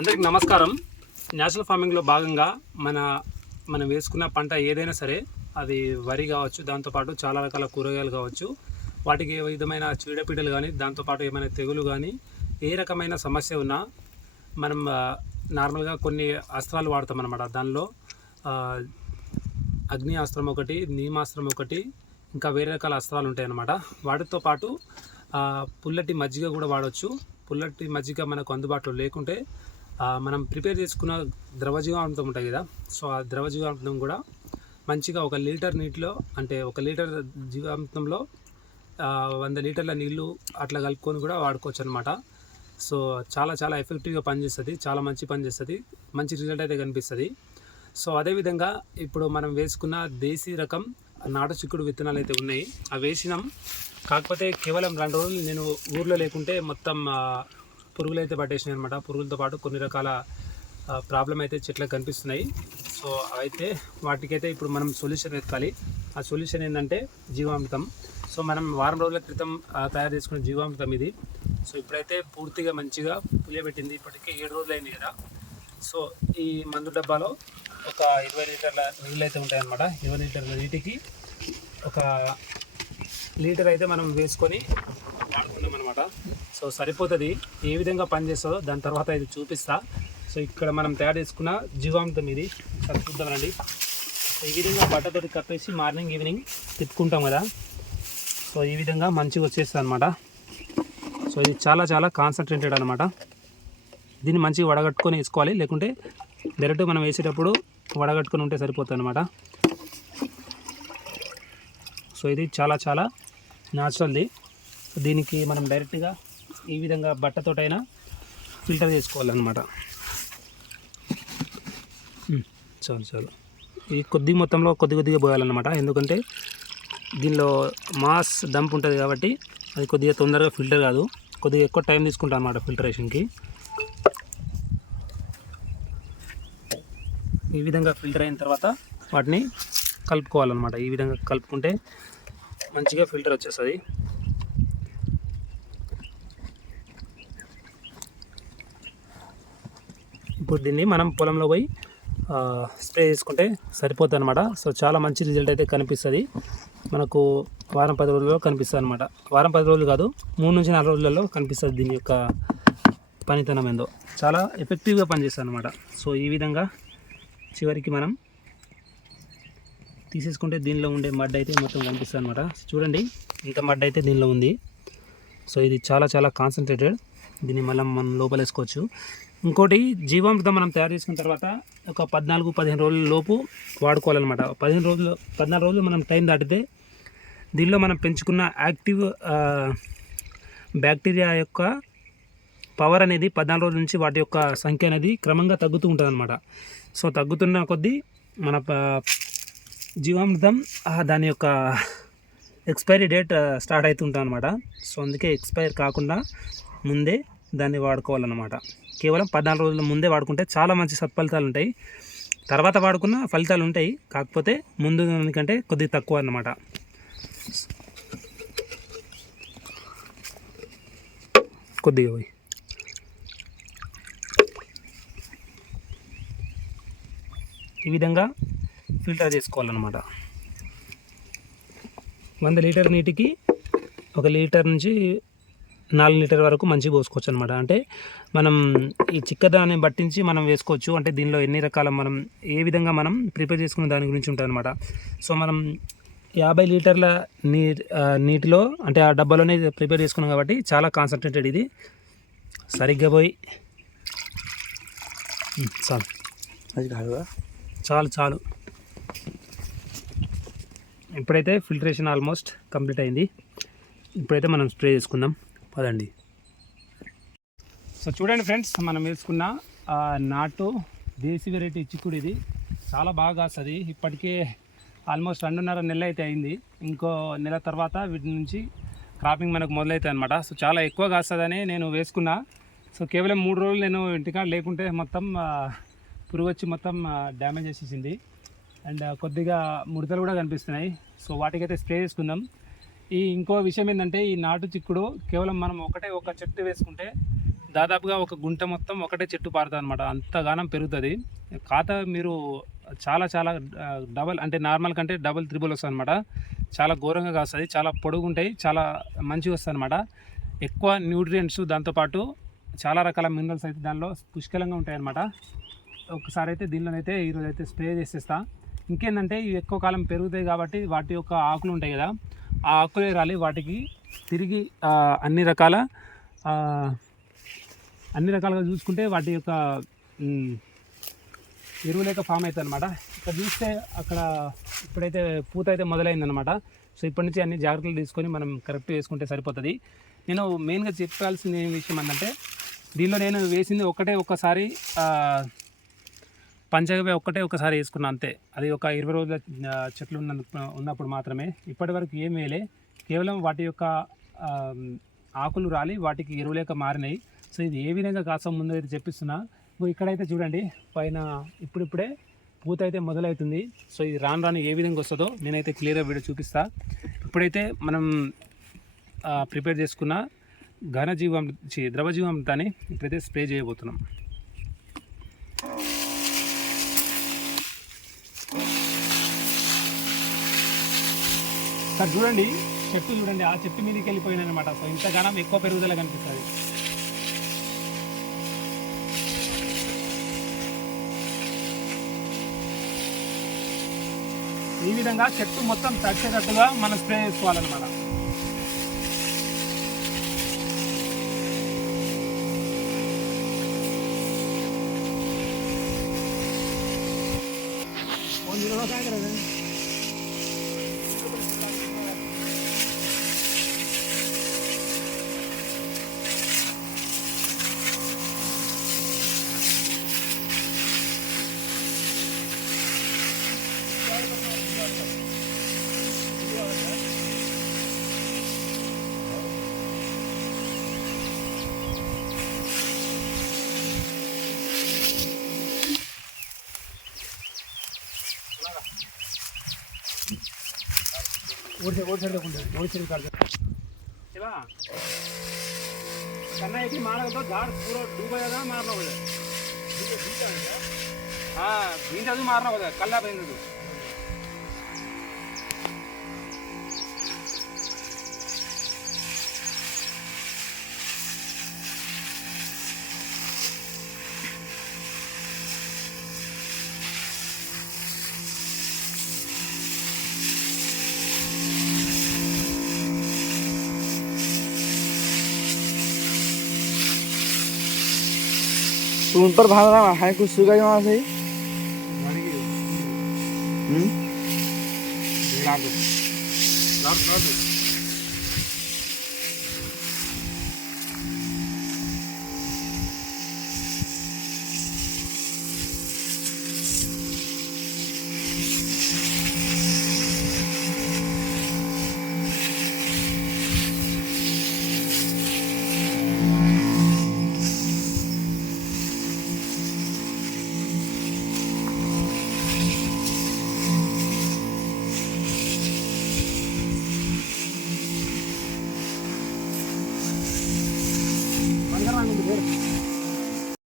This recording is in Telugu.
అందరికి నమస్కారం. నేచురల్ ఫార్మింగ్లో భాగంగా మన మనం వేసుకున్న పంట ఏదైనా సరే అది వరి కావచ్చు దాంతోపాటు చాలా రకాల కూరగాయలు కావచ్చు వాటికి ఏ విధమైన చీడపీడలు కానీ దాంతోపాటు ఏమైనా తెగులు కానీ ఏ రకమైన సమస్య ఉన్నా మనం నార్మల్గా కొన్ని అస్త్రాలు వాడతాం అనమాట దానిలో అగ్ని అస్త్రం ఒకటి నీమాస్త్రం ఒకటి ఇంకా వేరే రకాల అస్త్రాలు ఉంటాయి అన్నమాట. వాటితో పాటు పుల్లటి మజ్జిగ కూడా వాడవచ్చు పుల్లటి మజ్జిగ మనకు అందుబాటులో లేకుంటే మనం ప్రిపేర్ చేసుకున్న ద్రవజీవామృతం ఉంటాయి కదా సో ఆ ద్రవజీవామృతం కూడా మంచిగా ఒక లీటర్ నీటిలో అంటే ఒక లీటర్ జీవామృతంలో వంద లీటర్ల నీళ్ళు అట్లా కలుపుకొని కూడా వాడుకోవచ్చు అనమాట సో చాలా చాలా ఎఫెక్టివ్గా పనిచేస్తుంది చాలా మంచి పని చేస్తుంది మంచి రిజల్ట్ అయితే కనిపిస్తుంది. సో అదేవిధంగా ఇప్పుడు మనం వేసుకున్న దేశీ రకం నాటు చిక్కుడు విత్తనాలు అయితే ఉన్నాయి. అవి వేసినాం కాకపోతే కేవలం రెండు రోజులు నేను ఊర్లో లేకుంటే మొత్తం పురుగులు అయితే పట్టేసినాయి అనమాట పురుగులతో పాటు కొన్ని రకాల ప్రాబ్లం అయితే చెట్లకు కనిపిస్తున్నాయి. సో అయితే వాటికైతే ఇప్పుడు మనం సొల్యూషన్ వెతకాలి. ఆ సొల్యూషన్ ఏంటంటే జీవామృతం. సో మనం వారం రోజుల క్రితం తయారు చేసుకున్న జీవామృతం ఇది. సో ఇప్పుడైతే పూర్తిగా మంచిగా పులియబెట్టింది ఇప్పటికే ఏడు రోజులు అయింది కదా. సో ఈ మందు డబ్బాలో ఒక ఇరవై లీటర్ల నీళ్ళు అయితే ఉంటాయన్నమాట ఇరవై లీటర్ల నీటికి ఒక లీటర్ అయితే మనం వేసుకొని వాడుకున్నాం అనమాట సో సరిపోతుంది ఏ విధంగా పనిచేస్తుందో దాని తర్వాత ఇది చూపిస్తా. సో ఇక్కడ మనం తయారు చేసుకున్న జీవామృతం ఇది. ఒకసారి చూద్దామండి సో ఈ విధంగా బట్టతోటి కప్పేసి మార్నింగ్ ఈవినింగ్ తిప్పుకుంటాం కదా. సో ఈ విధంగా మంచిగా వచ్చేస్తుంది అనమాట సో ఇది చాలా చాలా కాన్సన్ట్రేటెడ్ అనమాట దీన్ని మంచిగా వడగట్టుకొని వేసుకోవాలి. లేకుంటే డైరెక్ట్ మనం వేసేటప్పుడు వడగట్టుకొని ఉంటే సరిపోతుంది అనమాట సో ఇది చాలా చాలా న్యాచురల్ది దీనికి మనం డైరెక్ట్గా ఈ విధంగా బట్టతోటైనా ఫిల్టర్ చేసుకోవాలన్నమాట. చాలు చాలు. ఇది కొద్ది మొత్తంలో కొద్ది కొద్దిగా పోయాలన్నమాట. ఎందుకంటే దీనిలో మాస్ డంప్ ఉంటుంది కాబట్టి అది కొద్దిగా తొందరగా ఫిల్టర్ కాదు. కొద్దిగా ఎక్కువ టైం తీసుకుంటాం అన్నమాట ఫిల్టరేషన్కి ఈ విధంగా ఫిల్టర్ అయిన తర్వాత వాటిని కలుపుకోవాలన్నమాట. ఈ విధంగా కలుపుకుంటే మంచిగా ఫిల్టర్ వచ్చేస్తుంది. ఇప్పుడు దీన్ని మనం పొలంలో పోయి స్ప్రే చేసుకుంటే సరిపోతుంది అనమాట సో చాలా మంచి రిజల్ట్ అయితే కనిపిస్తుంది. మనకు వారం పది రోజుల్లో కనిపిస్తుంది అనమాట వారం పది రోజులు కాదు మూడు నుంచి నాలుగు రోజులలో కనిపిస్తుంది దీని యొక్క పనితనం ఏందో. చాలా ఎఫెక్టివ్గా పనిచేస్తుంది అనమాట సో ఈ విధంగా చివరికి మనం తీసేసుకుంటే దీనిలో ఉండే మడ్ అయితే మొత్తం కనిపిస్తుంది అనమాట చూడండి ఇంత మడ్ అయితే దీనిలో ఉంది. సో ఇది చాలా చాలా కాన్సన్ట్రేటెడ్ దీన్ని మళ్ళీ మనం లోపల వేసుకోవచ్చు ఇంకోటి జీవామృతం మనం తయారు చేసుకున్న తర్వాత ఒక పద్నాలుగు పదిహేను రోజుల లోపు వాడుకోవాలన్నమాట. పదిహేను రోజులు పద్నాలుగు రోజులు మనం టైం దాటితే దీనిలో మనం పెంచుకున్న యాక్టివ్ బ్యాక్టీరియా యొక్క పవర్ అనేది పద్నాలుగు రోజుల నుంచి వాటి యొక్క సంఖ్య అనేది క్రమంగా తగ్గుతూ ఉంటుంది అనమాట సో తగ్గుతున్న కొద్దీ మన జీవామృతం దాని యొక్క ఎక్స్పైరీ డేట్ స్టార్ట్ అవుతుంటాం అనమాట సో అందుకే ఎక్స్పైర్ కాకుండా ముందే దాన్ని వాడుకోవాలన్నమాట. కేవలం పద్నాలుగు రోజుల ముందే వాడుకుంటే చాలా మంచి సత్ఫలితాలు ఉంటాయి. తర్వాత వాడుకున్న ఫలితాలు ఉంటాయి. కాకపోతే ముందు దానికంటే కొద్దిగా తక్కువ అన్నమాట. కొద్దిగా పోయి. ఈ విధంగా ఫిల్టర్ చేసుకోవాలన్నమాట. వంద లీటర్ నీటికి ఒక లీటర్ నుంచి నాలుగు లీటర్ వరకు మంచిగా పోసుకోవచ్చు అనమాట అంటే మనం ఈ చిక్కదాన్ని పట్టించి మనం వేసుకోవచ్చు. అంటే దీనిలో ఎన్ని రకాల మనం ఏ విధంగా మనం ప్రిపేర్ చేసుకున్న దాని గురించి ఉంటుంది అనమాట సో మనం యాభై లీటర్ల నీ నీటిలో అంటే ఆ డబ్బాలోనే ప్రిపేర్ చేసుకున్నాం కాబట్టి చాలా కాన్సన్ట్రేటెడ్ ఇది. సరిగ్గా పోయి. చాలు. అది కాదుగా చాలు చాలు. ఇప్పుడైతే ఫిల్టరేషన్ ఆల్మోస్ట్ కంప్లీట్ అయింది. ఇప్పుడైతే మనం స్ప్రే చేసుకుందాం. పదండి. సో చూడండి ఫ్రెండ్స్ మనం వేసుకున్న నాటు దేశీ వెరైటీ చిక్కుడు ఇది చాలా బాగా కాస్తుంది ఇప్పటికే ఆల్మోస్ట్ రెండున్నర నెల అయితే అయింది. ఇంకో నెల తర్వాత వీటి నుంచి క్రాపింగ్ మనకు మొదలవుతాయి అనమాట సో చాలా ఎక్కువ కాస్తుందని నేను వేసుకున్నా. సో కేవలం మూడు రోజులు నేను ఇంటికాడ లేకుంటే మొత్తం పురుగు వచ్చి మొత్తం డ్యామేజ్ చేసేసింది. అండ్ కొద్దిగా ముడతలు కూడా కనిపిస్తున్నాయి. సో వాటికైతే స్ప్రే చేసుకుందాం. ఈ ఇంకో విషయం ఏంటంటే ఈ నాటు చిక్కుడు కేవలం మనం ఒకటే ఒక చెట్టు వేసుకుంటే దాదాపుగా ఒక గుంట మొత్తం ఒకటే చెట్టు పారుతుంది అనమాట అంతగానం పెరుగుతుంది. ఖాతా మీరు చాలా చాలా డబల్ అంటే నార్మల్ కంటే డబల్ త్రిబుల్ వస్తుంది అనమాట చాలా ఘోరంగా కాస్తుంది. చాలా పొడుగు ఉంటాయి చాలా మంచిగా వస్తుంది అనమాట ఎక్కువ న్యూట్రియంట్స్ దాంతోపాటు చాలా రకాల మినరల్స్ అయితే దానిలో పుష్కలంగా ఉంటాయి అనమాట ఒకసారి అయితే దీనిలోనైతే ఈరోజు అయితే స్ప్రే చేసేస్తా. ఇంకేంటంటే ఇవి ఎక్కువ కాలం పెరుగుతాయి కాబట్టి వాటి యొక్క ఆకులు ఉంటాయి కదా ఆ ఆకులే రాలి వాటికి తిరిగి అన్ని రకాల అన్ని రకాలుగా చూసుకుంటే వాటి యొక్క మ్, ఎరువు లేక ఫామ్ అవుతుంది అనమాట ఇక్కడ చూస్తే అక్కడ ఇప్పుడైతే పూత అయితే మొదలైందనమాట సో ఇప్పటి నుంచి అన్ని జాగ్రత్తలు తీసుకొని మనం కరెక్ట్ వేసుకుంటే సరిపోతుంది. నేను మెయిన్గా చెప్పాల్సిన విషయం ఏంటంటే దీనిలో నేను వేసింది ఒకటే ఒక్కసారి పంచగవ్య ఒక్కటే ఒకసారి వేసుకున్నా అంతే. అది ఒక ఇరవై రోజుల చెట్లు ఉన్న ఉన్నప్పుడు మాత్రమే. ఇప్పటి వరకు ఏం వేయలే. కేవలం వాటి యొక్క ఆకులు రాలి వాటికి ఎరువులేక మారినాయి. సో ఇది ఏ విధంగా కాసం ముందు అయితే చెప్పిస్తున్నా. ఇక్కడైతే చూడండి పైన ఇప్పుడిప్పుడే పూత అయితే మొదలవుతుంది. సో ఇది రాను రాను ఏ విధంగా వస్తుందో నేనైతే క్లియర్గా వీడియో చూపిస్తా. ఇప్పుడైతే మనం ప్రిపేర్ చేసుకున్న ఘనజీవం చి ద్రవజీవంతాన్ని ఇప్పుడైతే స్ప్రే చేయబోతున్నాం. సార్ చూడండి. చెట్టు చూడండి. ఆ చెట్టు మీదకి వెళ్ళిపోయినాయి అనమాట సో ఇంతగానం ఎక్కువ పెరుగుదల కనిపిస్తుంది. ఈ విధంగా చెట్టు మొత్తం తడిచేటట్టుగా మనం స్ప్రే చేసుకోవాలన్నమాట. ओर से ओर साइड देखो ओर साइड कर दे चला करना है कि मारा तो झाड़ पूरा डूबा जाएगा मारना हो जाए हाँ भींजा भी मारना हो जाए कल्ला भींजा तो उन पर भाग रहा है कुछ सूखा ही वहाँ से ही।